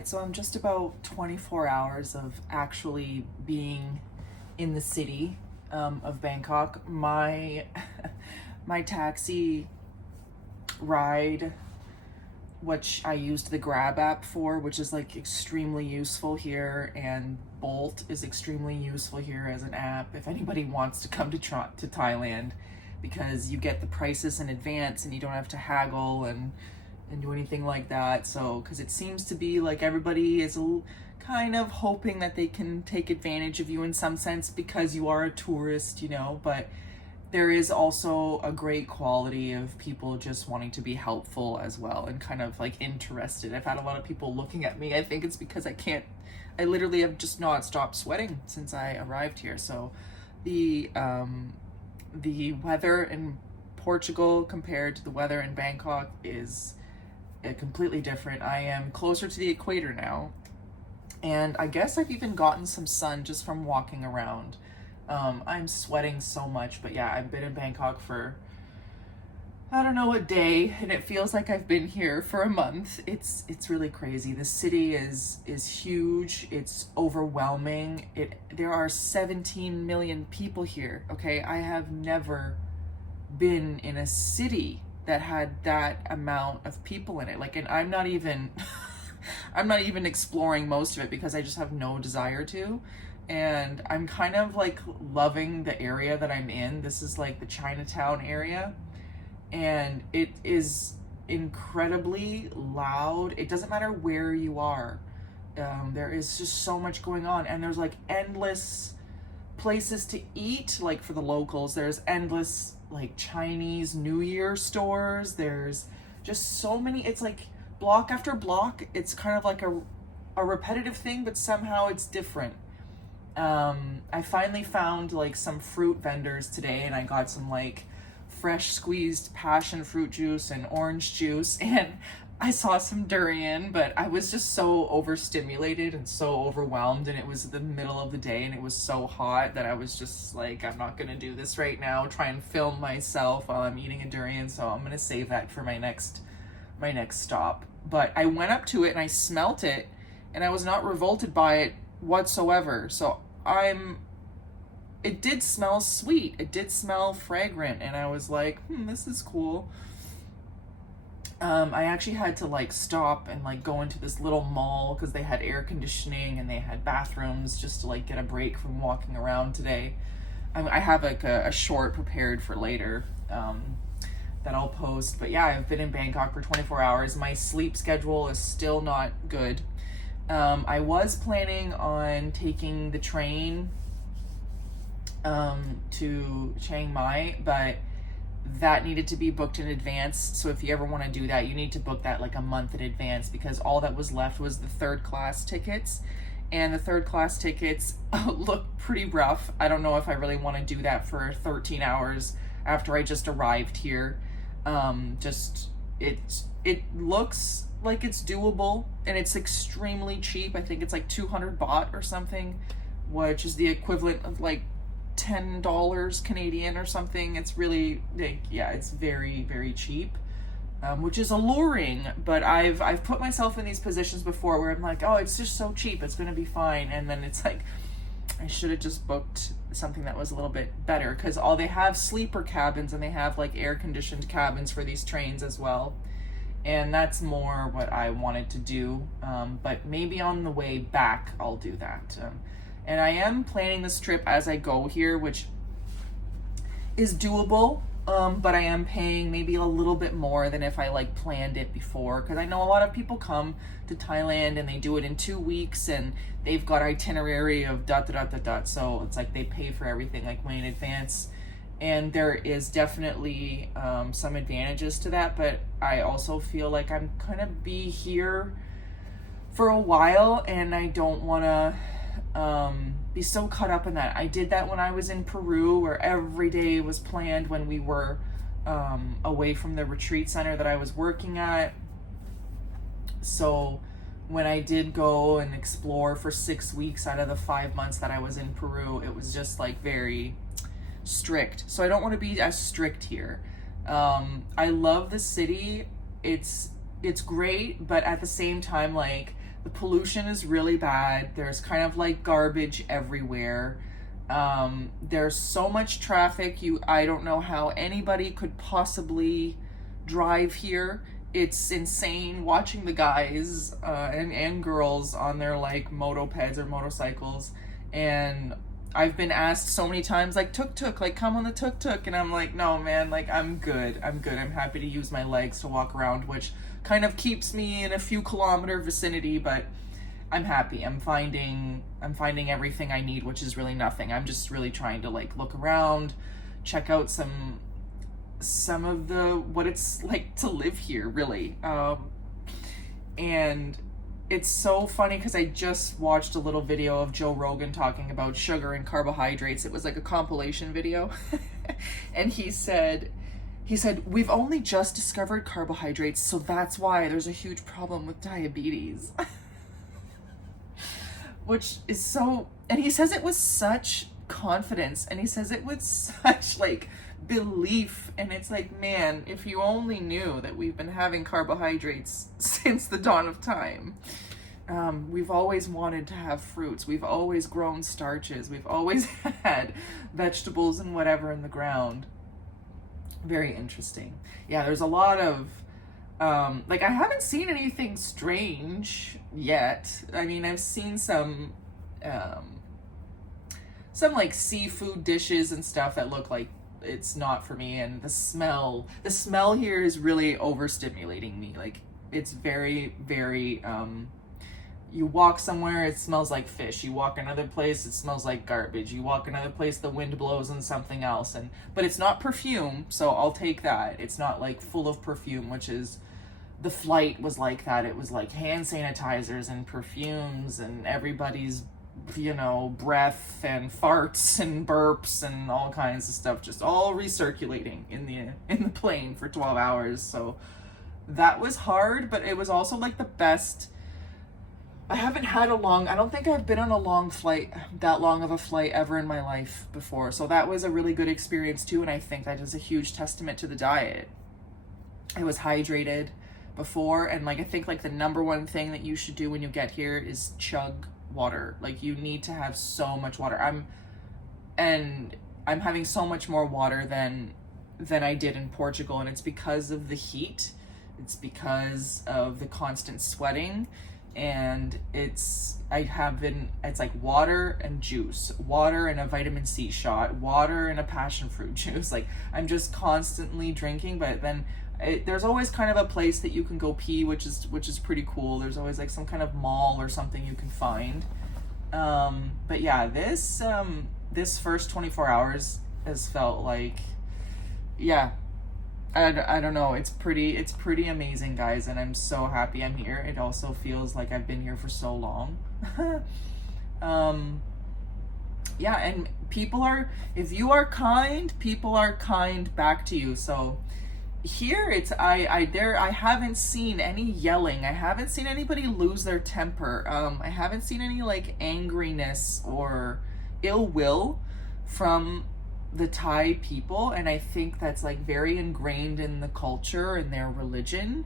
right, so I'm just about 24 hours of actually being in the city of Bangkok. My my taxi ride, which I used the Grab app for, which is like extremely useful here, and Bolt is extremely useful here as an app if anybody wants to come to Thailand, because you get the prices in advance and you don't have to haggle and do anything like that. So, because it seems to be like everybody is kind of hoping that they can take advantage of you in some sense because you are a tourist, but there is also a great quality of people just wanting to be helpful as well and kind of like interested. I've had a lot of people looking at me. I think it's because I literally have just not stopped sweating since I arrived here. So the weather in Portugal compared to the weather in Bangkok is completely different. I am closer to the equator now, and I guess I've even gotten some sun just from walking around. I'm sweating so much, but yeah, I've been in Bangkok for I don't know, a day, and it feels like I've been here for a month. It's really crazy. The city is huge. It's overwhelming. There are 17 million people here. Okay, I have never been in a city that had that amount of people in it. Like, and I'm not even I'm not even exploring most of it because I just have no desire to. And I'm kind of like loving the area that I'm in. This is like the Chinatown area, and it is incredibly loud. It doesn't matter where you are. There is just so much going on, and there's like endless places to eat. Like for the locals, there's endless like Chinese New Year stores. There's just so many. It's like block after block. It's kind of like a repetitive thing, but somehow it's different. I finally found like some fruit vendors today, and I got some like fresh squeezed passion fruit juice and orange juice, and I saw some durian, but I was just so overstimulated and so overwhelmed, and it was the middle of the day and it was so hot that I was just like, I'm not gonna do this right now, try and film myself while I'm eating a durian, so I'm gonna save that for my next stop. But I went up to it and I smelt it, and I was not revolted by it whatsoever. So it did smell sweet, it did smell fragrant, and I was like, this is cool. I actually had to like stop and like go into this little mall because they had air conditioning and they had bathrooms just to like get a break from walking around today. I have like a short prepared for later that I'll post. But yeah, I've been in Bangkok for 24 hours. My sleep schedule is still not good. I was planning on taking the train to Chiang Mai, but that needed to be booked in advance. So if you ever want to do that, you need to book that like a month in advance, because all that was left was the third class tickets, and the third class tickets look pretty rough. I don't know if I really want to do that for 13 hours after I just arrived here. It looks like it's doable, and it's extremely cheap. I think it's like 200 baht or something, which is the equivalent of like $10 Canadian or something. It's really like, yeah, it's very, very cheap, which is alluring. But I've put myself in these positions before where I'm like, oh, it's just so cheap, it's gonna be fine, and then it's like, I should have just booked something that was a little bit better, because they have sleeper cabins and they have like air conditioned cabins for these trains as well, and that's more what I wanted to do. But maybe on the way back I'll do that. And I am planning this trip as I go here, which is doable, but I am paying maybe a little bit more than if I like planned it before, because I know a lot of people come to Thailand and they do it in 2 weeks and they've got itinerary of dot dot dot dot, so it's like they pay for everything like way in advance, and there is definitely some advantages to that. But I also feel like I'm gonna be here for a while, and I don't want to be so caught up in that. I did that when I was in Peru, where every day was planned when we were away from the retreat center that I was working at. So when I did go and explore for 6 weeks out of the 5 months that I was in Peru, it was just like very strict. So I don't want to be as strict here. I love the city. It's great, but at the same time, like, The pollution is really bad. There's kind of like garbage everywhere. There's so much traffic. I don't know how anybody could possibly drive here. It's insane watching the guys and girls on their like mopeds or motorcycles. And I've been asked so many times, like, tuk-tuk, like, come on the tuk-tuk. And I'm like, no, man, like, I'm good. I'm happy to use my legs to walk around, which kind of keeps me in a few kilometer vicinity, but I'm happy. I'm finding everything I need, which is really nothing. I'm just really trying to like look around, check out some of the what it's like to live here, really. And it's so funny because I just watched a little video of Joe Rogan talking about sugar and carbohydrates. It was like a compilation video. And he said, we've only just discovered carbohydrates, so that's why there's a huge problem with diabetes. Which is so, and he says it with such confidence, and he says it with such like belief, and it's like, man, if you only knew that we've been having carbohydrates since the dawn of time. We've always wanted to have fruits. We've always grown starches. We've always had vegetables and whatever in the ground. Very interesting. Yeah, there's a lot of like, I haven't seen anything strange yet. I mean, I've seen some like seafood dishes and stuff that look like it's not for me, and the smell here is really overstimulating me. Like, it's very, very you walk somewhere, it smells like fish. You walk another place, it smells like garbage. You walk another place, the wind blows and something else. But it's not perfume, so I'll take that. It's not like full of perfume, which is, the flight was like that. It was like hand sanitizers and perfumes and everybody's, you know, breath and farts and burps and all kinds of stuff, just all recirculating in the plane for 12 hours. So that was hard, but it was also like the best. I don't think I've been on a long flight, that long of a flight ever in my life before. So that was a really good experience too. And I think that is a huge testament to the diet. I was hydrated before. And like, I think like the number one thing that you should do when you get here is chug water. Like, you need to have so much water. I'm having so much more water than I did in Portugal. And it's because of the heat. It's because of the constant sweating. And it's like water and juice, water and a vitamin C shot, water and a passion fruit juice. Like, I'm just constantly drinking, but then there's always kind of a place that you can go pee, which is pretty cool. There's always like some kind of mall or something you can find. But yeah, this first 24 hours has felt like, yeah, I don't know. It's pretty amazing, guys, and I'm so happy I'm here. It also feels like I've been here for so long. Yeah, and if you are kind, people are kind back to you. So here I haven't seen any yelling. I haven't seen anybody lose their temper. I haven't seen any like angriness or ill will from the Thai people, and I think that's like very ingrained in the culture and their religion.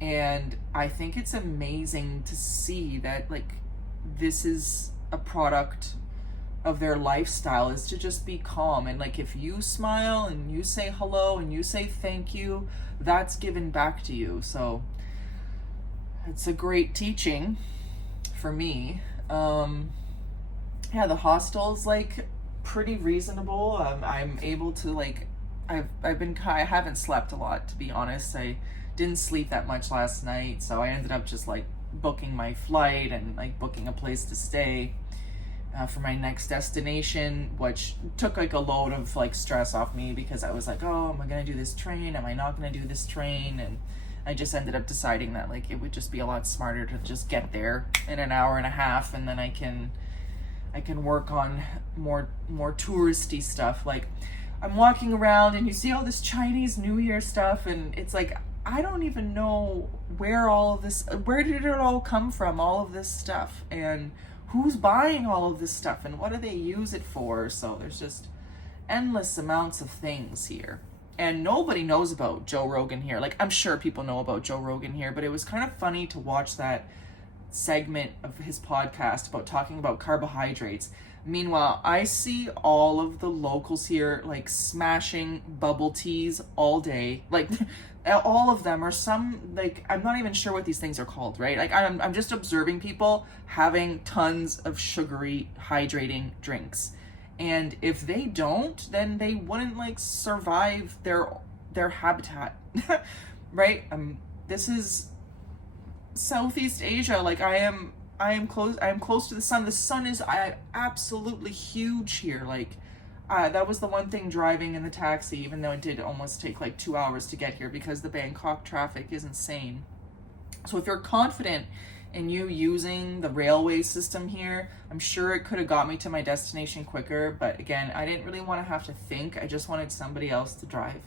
And I think it's amazing to see that like this is a product of their lifestyle, is to just be calm. And like, if you smile and you say hello and you say thank you, that's given back to you. So it's a great teaching for me. Yeah, the hostel's like pretty reasonable. I'm able to like, I haven't slept a lot, to be honest. I didn't sleep that much last night, so I ended up just like booking my flight and like booking a place to stay for my next destination, which took like a load of like stress off me, because I was like, oh, am I gonna do this train? Am I not gonna do this train? And I just ended up deciding that like it would just be a lot smarter to just get there in an hour and a half, and then I can work on more touristy stuff. Like, I'm walking around and you see all this Chinese New Year stuff, and it's like, I don't even know where did it all come from, all of this stuff, and who's buying all of this stuff, and what do they use it for? So there's just endless amounts of things here. And nobody knows about Joe Rogan here. Like, I'm sure people know about Joe Rogan here, but it was kind of funny to watch that segment of his podcast about talking about carbohydrates. Meanwhile, I see all of the locals here like smashing bubble teas all day. Like all of them are some, like, I'm not even sure what these things are called, right? Like I'm just observing people having tons of sugary hydrating drinks. And if they don't, then they wouldn't like survive their habitat. Right? This is Southeast Asia. Like I am close to the sun. The sun is absolutely huge here. Like that was the one thing driving in the taxi, even though it did almost take like 2 hours to get here because the Bangkok traffic is insane. So if you're confident in you using the railway system here, I'm sure it could have got me to my destination quicker. But again, I didn't really want to have to think. I just wanted somebody else to drive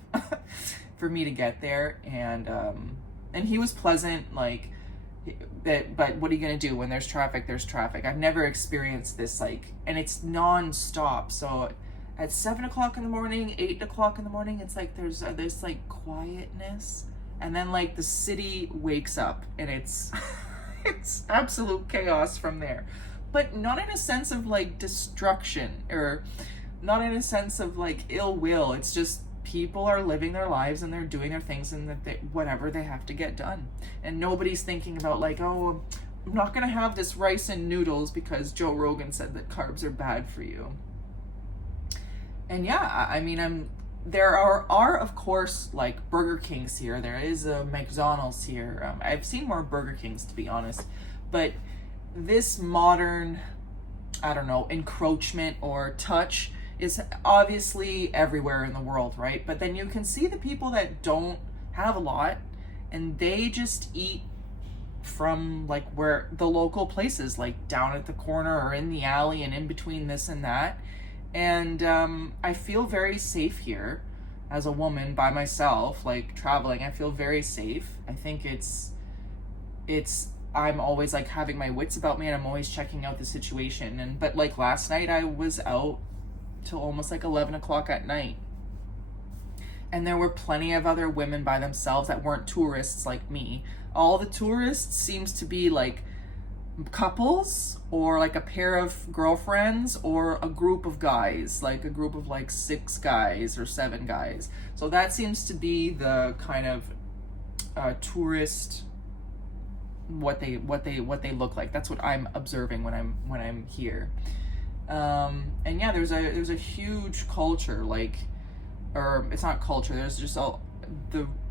for me to get there. And he was pleasant, like, but what are you gonna do when there's traffic? There's traffic. I've never experienced this, like, and it's non-stop. So at 7 o'clock in the morning, 8 o'clock in the morning, it's like there's this like quietness, and then like the city wakes up, and it's it's absolute chaos from there. But not in a sense of like destruction, or not in a sense of like ill will. It's just people are living their lives and they're doing their things, and that whatever they have to get done. And nobody's thinking about like, oh, I'm not gonna have this rice and noodles because Joe Rogan said that carbs are bad for you. And yeah, I mean, there are of course like Burger Kings here. There is a McDonald's here. I've seen more Burger Kings, to be honest, but this modern, I don't know, encroachment or touch is obviously everywhere in the world, right? But then you can see the people that don't have a lot, and they just eat from like where the local places, like down at the corner or in the alley and in between this and that. And I feel very safe here as a woman by myself, like traveling. I feel very safe. I think it's I'm always like having my wits about me, and I'm always checking out the situation. But like last night I was out till almost like 11 o'clock at night, and there were plenty of other women by themselves that weren't tourists like me. All the tourists seems to be like couples, or like a pair of girlfriends, or a group of guys, like a group of like 6 guys or 7 guys. So that seems to be the kind of tourist, what they look like. That's what I'm observing when I'm here. And yeah, there's a huge culture, like, or it's not culture, there's just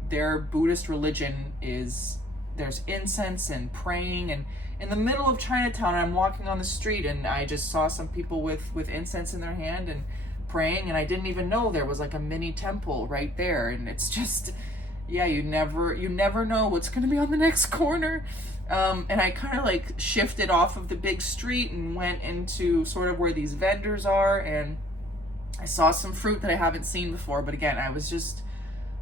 their Buddhist religion is, there's incense and praying, and in the middle of Chinatown, I'm walking on the street and I just saw some people with incense in their hand and praying, and I didn't even know there was like a mini temple right there. And it's just, yeah, you never know what's gonna be on the next corner. And I kind of like shifted off of the big street and went into sort of where these vendors are, and I saw some fruit that I haven't seen before. But again, I was just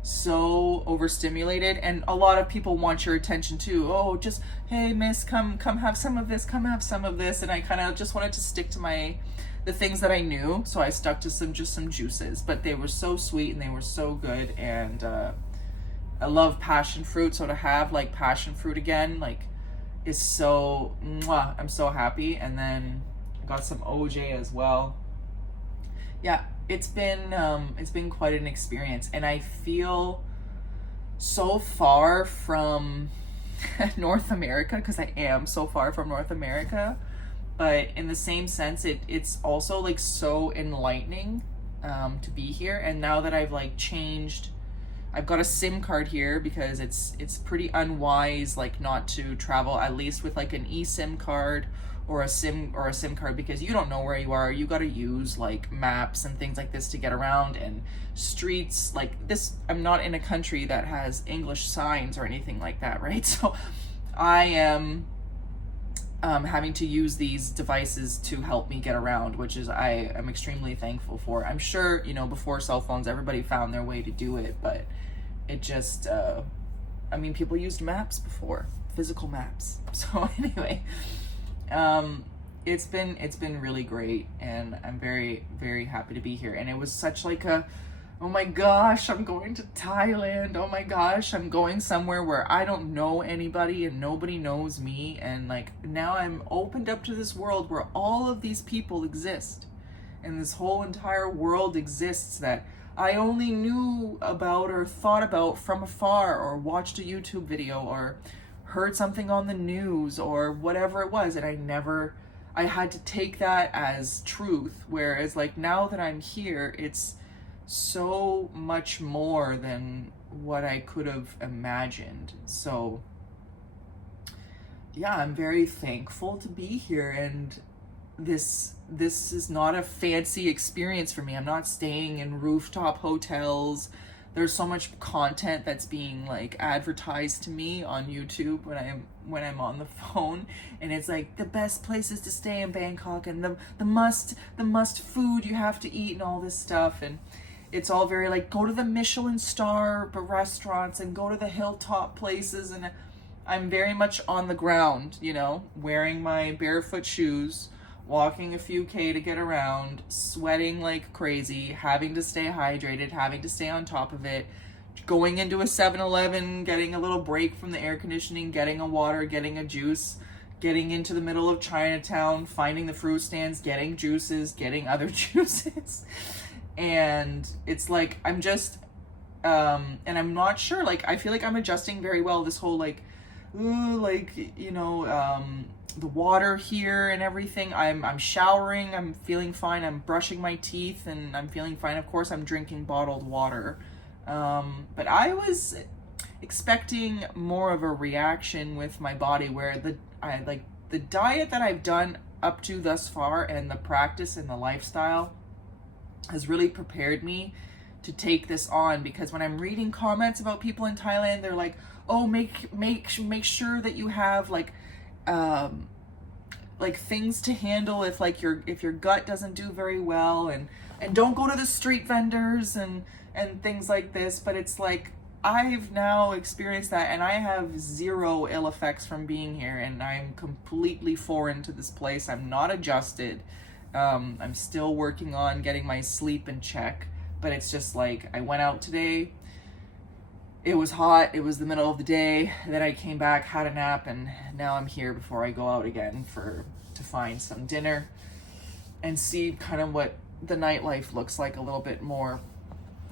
so overstimulated, and a lot of people want your attention too. Oh, just, hey miss, come have some of this, come have some of this. And I kind of just wanted to stick to the things that I knew, so I stuck to some juices. But they were so sweet and they were so good, and I love passion fruit, so to have like passion fruit again, like, is so mwah. I'm so happy. And then I got some OJ as well. Yeah, it's been quite an experience, and I feel so far from North America, because I am so far from North America. But in the same sense, it's also like so enlightening to be here. And now that I've like changed, I've got a SIM card here, because it's pretty unwise like not to travel at least with like an eSIM card or a SIM card, because you don't know where you are. You got to use like maps and things like this to get around, and streets like this. I'm not in a country that has English signs or anything like that, right? So I am having to use these devices to help me get around, which is I am extremely thankful for. I'm sure, before cell phones, everybody found their way to do it, but it just, I mean, people used maps before, physical maps. So anyway, it's been really great, and I'm very, very happy to be here. And it was such like a Oh my gosh, I'm going to Thailand. Oh my gosh, I'm going somewhere where I don't know anybody and nobody knows me. And like now I'm opened up to this world where all of these people exist. And this whole entire world exists that I only knew about or thought about from afar, or watched a YouTube video or heard something on the news or whatever it was. And I had to take that as truth. Whereas like now that I'm here, it's so much more than what I could have imagined. So yeah, I'm very thankful to be here, and this is not a fancy experience for me. I'm not staying in rooftop hotels. There's so much content that's being like advertised to me on YouTube when I'm on the phone, and it's like the best places to stay in Bangkok, and the must food you have to eat and all this stuff. And it's all very like, go to the Michelin star restaurants and go to the hilltop places. And I'm very much on the ground, you know, wearing my barefoot shoes, walking a few K to get around, sweating like crazy, having to stay hydrated, having to stay on top of it, going into a 7-Eleven, getting a little break from the air conditioning, getting a water, getting a juice, getting into the middle of Chinatown, finding the fruit stands, getting juices, getting other juices. And it's like, I'm just, and I'm not sure, like, I feel like I'm adjusting very well. This whole, like, ooh, like, you know, the water here and everything. I'm showering, I'm feeling fine, I'm brushing my teeth, and I'm feeling fine. Of course, I'm drinking bottled water. But I was expecting more of a reaction with my body, where the diet that I've done up to thus far, and the practice and the lifestyle has really prepared me to take this on. Because when I'm reading comments about people in Thailand, they're like, oh, make sure that you have like things to handle if your gut doesn't do very well, and don't go to the street vendors and things like this. But it's like, I've now experienced that, and I have zero ill effects from being here, and I'm completely foreign to this place. I'm not adjusted. I'm still working on getting my sleep in check, but it's just like, I went out today, it was hot, it was the middle of the day, then I came back, had a nap, and now I'm here before I go out again to find some dinner and see kind of what the nightlife looks like a little bit more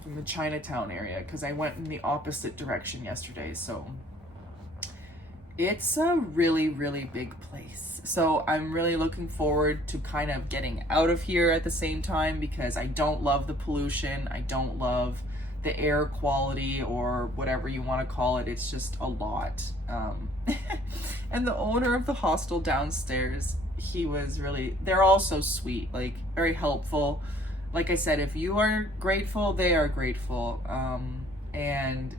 from the Chinatown area, because I went in the opposite direction yesterday. So it's a really, really big place. So I'm really looking forward to kind of getting out of here at the same time, because I don't love the pollution. I don't love the air quality, or whatever you want to call it. It's just a lot. And the owner of the hostel downstairs, they're all so sweet, like very helpful. Like I said, if you are grateful, they are grateful. And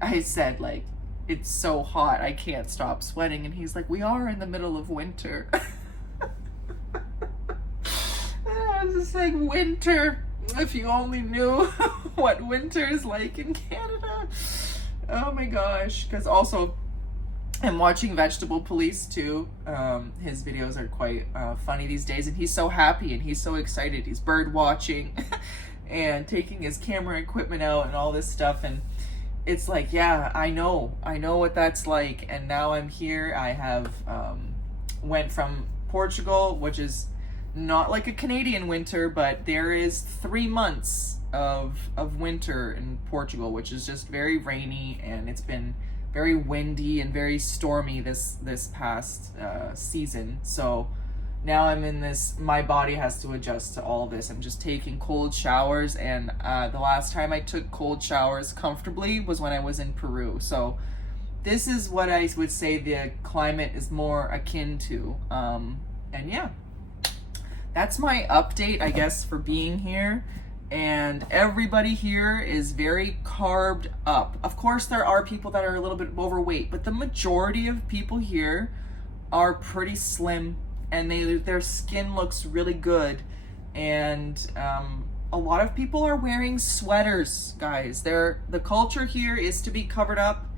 I said, like, it's so hot, I can't stop sweating. And he's like, we are in the middle of winter. I was just like, winter. If you only knew what winter is like in Canada. Oh my gosh. Because also, I'm watching Vegetable Police too. His videos are quite funny these days, and he's so happy and he's so excited. He's bird watching and taking his camera equipment out and all this stuff. And it's like, yeah, I know what that's like. And now I'm here. I have went from Portugal, which is not like a Canadian winter, but there is 3 months of winter in Portugal, which is just very rainy, and it's been very windy and very stormy this past season. So now I'm in this, my body has to adjust to all this. I'm just taking cold showers, and the last time I took cold showers comfortably was when I was in Peru. So this is what I would say the climate is more akin to. And yeah, that's my update, I guess, for being here. And everybody here is very carbed up. Of course, there are people that are a little bit overweight, but the majority of people here are pretty slim, and their skin looks really good. And a lot of people are wearing sweaters, guys. The culture here is to be covered up,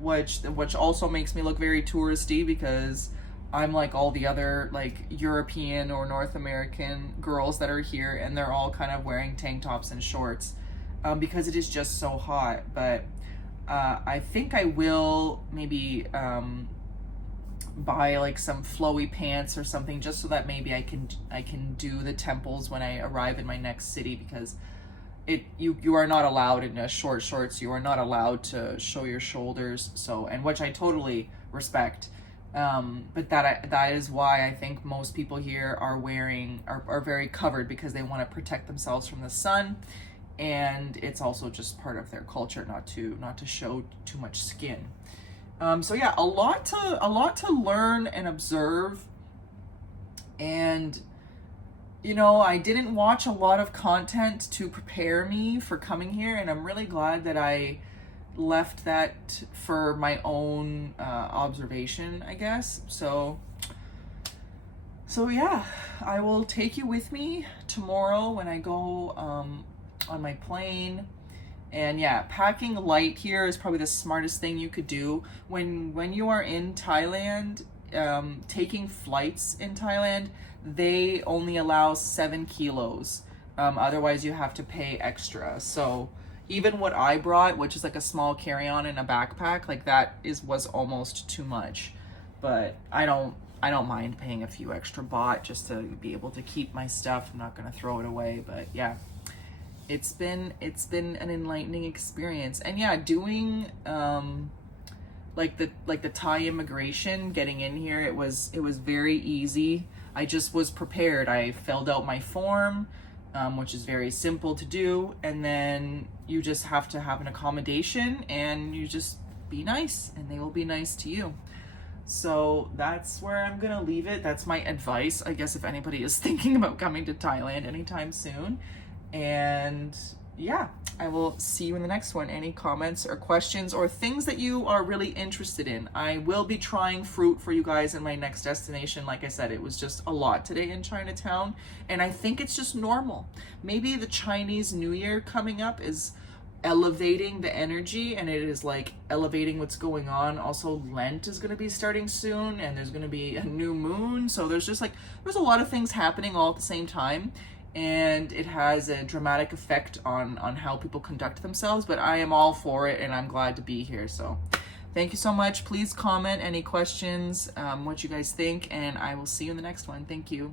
which also makes me look very touristy, because I'm like all the other like European or North American girls that are here, and they're all kind of wearing tank tops and shorts because it is just so hot. But I think I will maybe buy like some flowy pants or something, just so that maybe I can do the temples when I arrive in my next city, because you are not allowed in short shorts. You are not allowed to show your shoulders. So, and which I totally respect. But that is why I think most people here are are very covered, because they want to protect themselves from the sun, and it's also just part of their culture not to show too much skin. So yeah, a lot to learn and observe. And I didn't watch a lot of content to prepare me for coming here, and I'm really glad that I left that for my own observation, I guess. So yeah, I will take you with me tomorrow when I go on my plane. And yeah, packing light here is probably the smartest thing you could do when you are in Thailand. Taking flights in Thailand, they only allow 7 kilos. Otherwise you have to pay extra. So even what I brought, which is like a small carry-on and a backpack, like that was almost too much. But I don't mind paying a few extra baht just to be able to keep my stuff. I'm not gonna throw it away. But yeah, it's been an enlightening experience. And yeah, doing like the Thai immigration, getting in here, it was very easy. I just was prepared. I filled out my form, which is very simple to do, and then you just have to have an accommodation, and you just be nice, and they will be nice to you. So that's where I'm gonna leave it. That's my advice, I guess, if anybody is thinking about coming to Thailand anytime soon. And yeah, I will see you in the next one. Any comments or questions or things that you are really interested in? I will be trying fruit for you guys in my next destination. Like I said, it was just a lot today in Chinatown, and I think it's just normal. Maybe the Chinese New Year coming up is elevating the energy, and it is like elevating what's going on. Also, Lent is going to be starting soon, and there's going to be a new moon. So there's a lot of things happening all at the same time. And it has a dramatic effect on how people conduct themselves, but I am all for it, and I'm glad to be here. So thank you so much. Please comment any questions, what you guys think, and I will see you in the next one. Thank you.